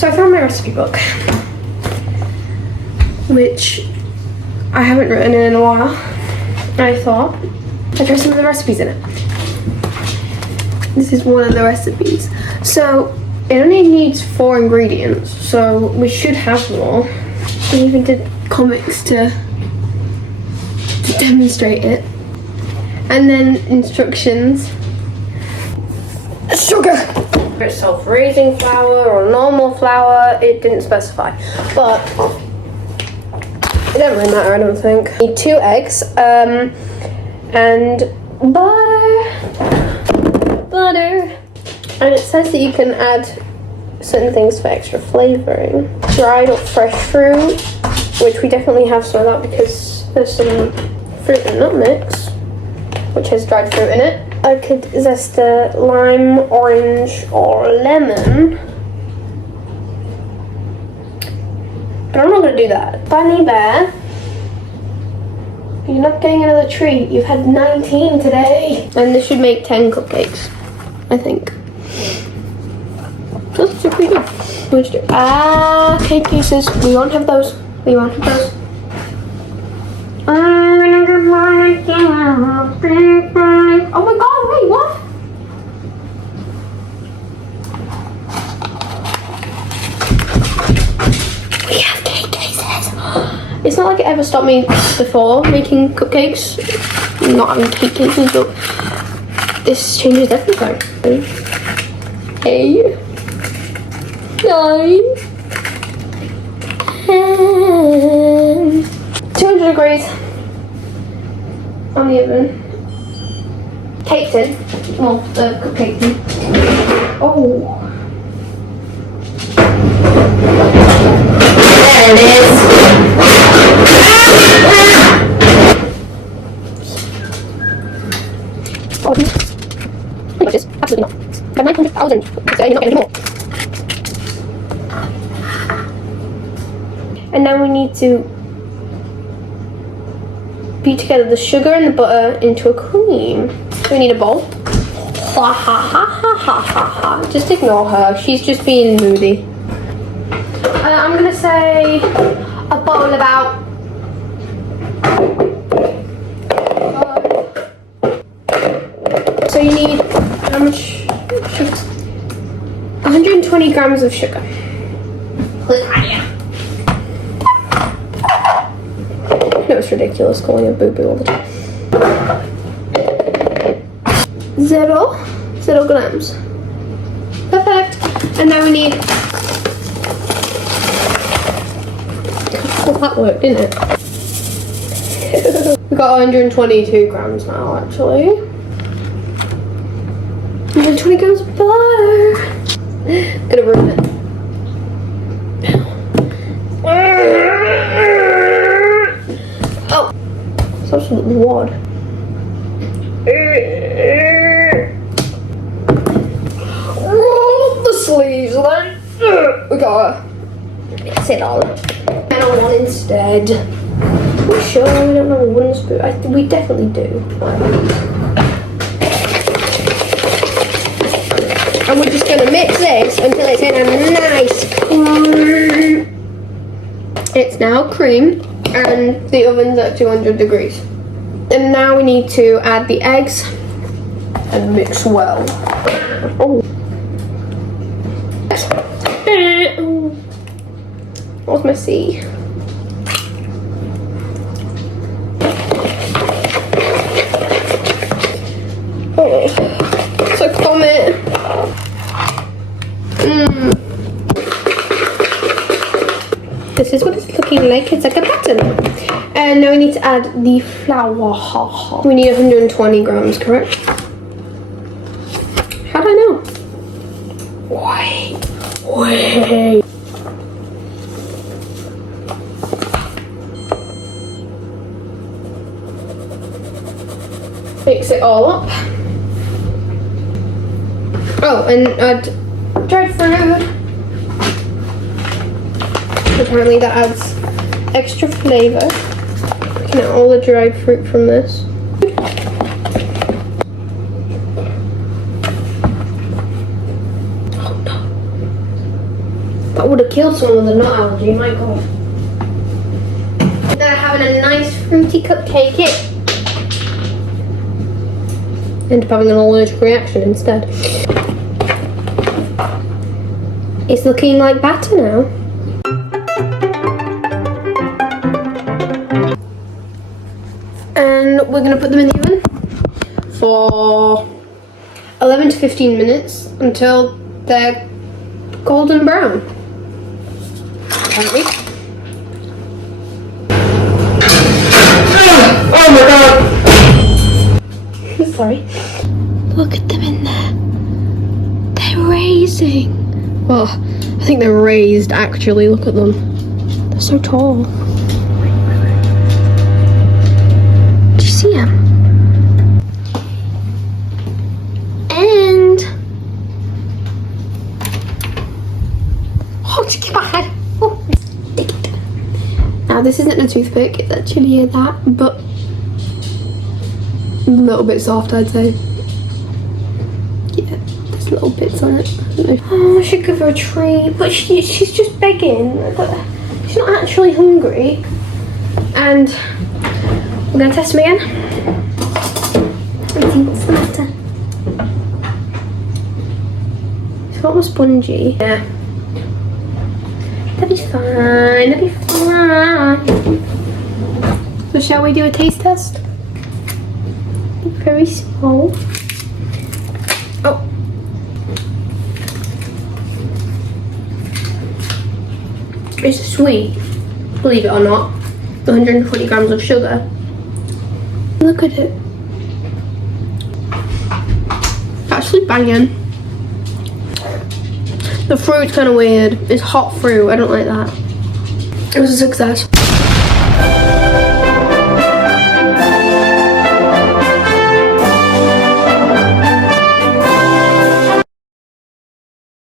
So I found my recipe book, which I haven't written in a while. I thought I'd try some of the recipes in it. This is one of the recipes. So it only needs 4 ingredients, so we should have them all. We even did comics to demonstrate it. And then instructions. Sugar! It's self-raising flour or normal flour, it didn't specify. But it doesn't really matter, I don't think. You need 2 eggs, and butter. And it says that you can add certain things for extra flavouring. Dried or fresh fruit, which we definitely have some of that because there's some fruit and nut mix, which has dried fruit in it. I could zest a lime, orange, or lemon. But I'm not going to do that. Bunny Bear, you're not getting another treat. You've had 19 today. And this should make 10 cupcakes, I think. That's pretty good. What do? Cake pieces. We won't have those. We won't have those. Oh my god, wait, what? We have cake cases. It's not like it ever stopped me before making cupcakes. Not having cake cases, but this changes everything. Hey. 9. 10. 200 degrees on the oven. Cake tin. Well, the cupcake tin. Oh. There it is. Oh, this? Absolutely not. But 900,000. So you're not getting any more. And now we need to beat together the sugar and the butter into a cream. We need a bowl. Ha ha ha ha ha ha ha. Just ignore her. She's just being moody. I'm gonna say a bowl about 5. So you need how much sugar? 120 grams of sugar. No, it's ridiculous calling her boo-boo all the time. 0 grams. Perfect. And now we need... Well, that worked, didn't it? We've got 122 grams now, actually. 120 grams of butter. Gonna ruin it. Such a wad. Roll up the sleeves then. We gotta mix it all up. And I want instead. Are sure we don't have a wooden spoon? We definitely do. And we're just gonna mix this until it's in a nice cream. It's now cream. And the oven's at 200 degrees. And now we need to add the eggs and mix well. Oh. That was messy. Oh. So comment. This is what it's looking like. It's like a pattern. And now we need to add the flour. We need 120 grams, correct? How do I know? Wait. Mix it all up. Oh, and add dried fruit. Apparently that adds extra flavour. Get all the dried fruit from this. Oh no. That would have killed someone with a nut allergy, my god. They're having a nice fruity cupcake here. End up having an allergic reaction instead. It's looking like batter now. And we're going to put them in the oven for 11 to 15 minutes until they're golden brown. Apparently. Oh my god! Sorry. Look at them in there. They're raising. Well, I think they're raised actually. Look at them. They're so tall. Do you see them? And oh, just keep my head. Oh, take it. Now this isn't a toothpick. It's actually that, but a little bit soft, I'd say. Yeah, there's little bits on it. I don't know. Oh, I should give her a treat, but she's just begging. She's not actually hungry. And we're gonna test them again. And see what's the matter. It's almost spongy. Yeah. That'll be fine. That'll be fine. So shall we do a taste test? Very small. Oh. It's sweet, believe it or not. 140 grams of sugar. Look at it. Actually banging. The fruit's kind of weird. It's hot fruit. I don't like that. It was a success.